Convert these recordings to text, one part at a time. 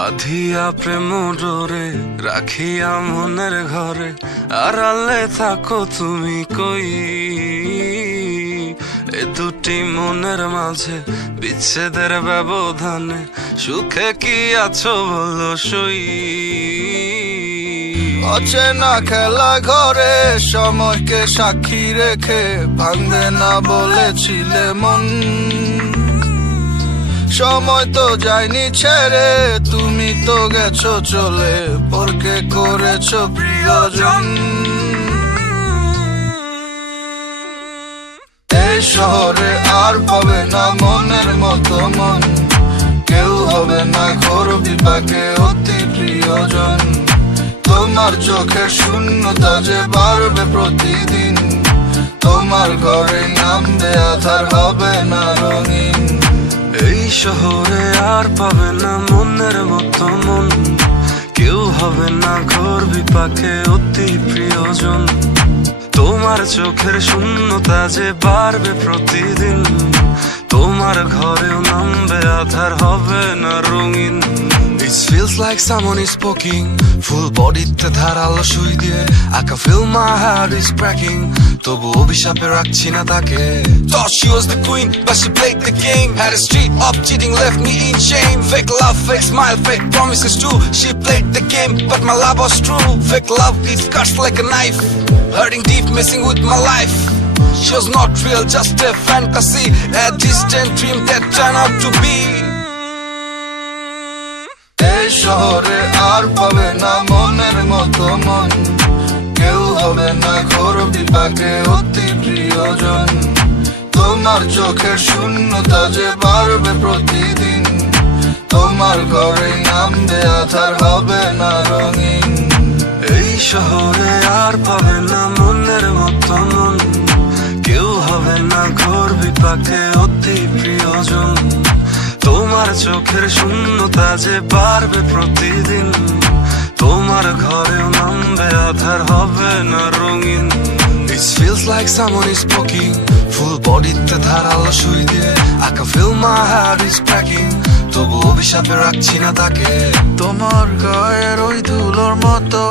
বাঁধিয়া প্রেম ডোরে রাখিয়া মনের ঘরে, আড়ালে থাকো তুমি কই? এ দুটি মনের মাঝে বিচ্ছেদের ব্যবধানে সুখে কি আছো বলো সই? অচেনা খেলা ঘরে সময়কে সাক্ষী রেখে ভাঙবে না বলেছিলে মন। সময় তো যায়নি ছেড়ে, তুমি তো গেছো চলে, পরকে করেছো প্রিয়জন। এই শহরে আর পাবে না মনের মতো মন, কেউ হবে না ঘোর বিপাকে অতি প্রিয়জন। তোমার চোখের শূন্যতা যে বাড়বে প্রতিদিন, তোমার ঘরে নামবে আধার, হবে না রঙিন। এই শহরে আর পাবে না মনের মতো মন, কেউ হবে না ঘোর বিপাকে অতি প্রিয়জন। তোমার চোখের শূন্যতা যে বাড়বে প্রতিদিন, তোমার ঘরেও নামবে আধার, হবে না রঙিন। It feels like someone is poking, full body তে ধারালো সুই দিয়ে, I can feel my heart is cracking, তবু অভিশাপে রাখছি না তাকে। Thought she was the queen, but she played the game, had a street of cheating, left me in shame. Fake love, fake smile, fake promises too, she played the game, but my love was true. Fake love, it cuts like a knife, hurting deep, messing with my life. She was not real, just a fantasy, a distant dream that turned out to be. এই শহরে আর পাবে না মনের মতো মন, কেউ হবে না ঘোর বিপাকে অতি প্রিয়জন। তোমার চোখের শূন্যতা যে বাড়বে প্রতিদিন, তোমার ঘরে নামবে আধার, হবে না রঙিন। এই শহরে আর পাবে না মনের মতো মন, কেউ হবে না ঘোর বিপাকে অতি প্রিয়জন। তোমার চোখের শূন্যতা যে বাড়বে প্রতিদিন, তোমার ঘরেও নামবে আধার, হবে না রঙিন। It feels like someone is poking, full body তে ধারালো সুই দিয়ে, I can feel my heart is cracking, তবু অভিশাপে রাখছি না তাকে। তোমার গায়ের ওই ধুলোর মতো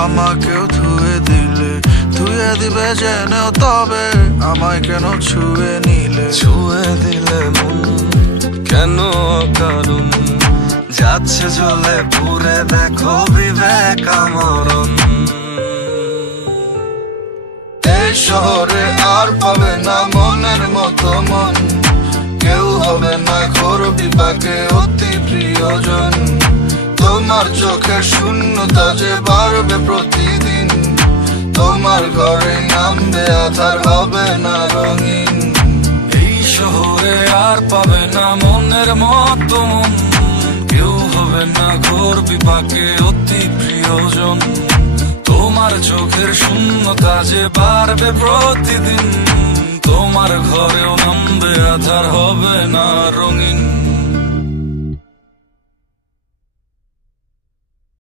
আমাকেও ধুয়ে দিলে, ধুয়ে দিবে জেনেও তবে আমায় কেন ছুঁয়ে নিলে? ছুঁয়ে দিলে মন কেন কারণ, যাচ্ছে জ্বলে পুরে দেখো বিবেক আমরণ। এই শহরে আর পাবে না মনের মতো মন, কেউ হবে না ঘোর বিপাকে অতি প্রিয়জন। তোমার চোখের শূন্যতা যে বাড়বে প্রতিদিন, তোমার ঘরে নামবে আধার, হবে না রঙিন। এই শহরে আর পাবে না মনের মতো মন, কেউ হবে না ঘোর বিপাকে অতি প্রিয়জন। তোমার চোখের শূন্যতা যে বাড়বে প্রতিদিন, তোমার ঘরেও নামবে আধার, হবে না রঙিন।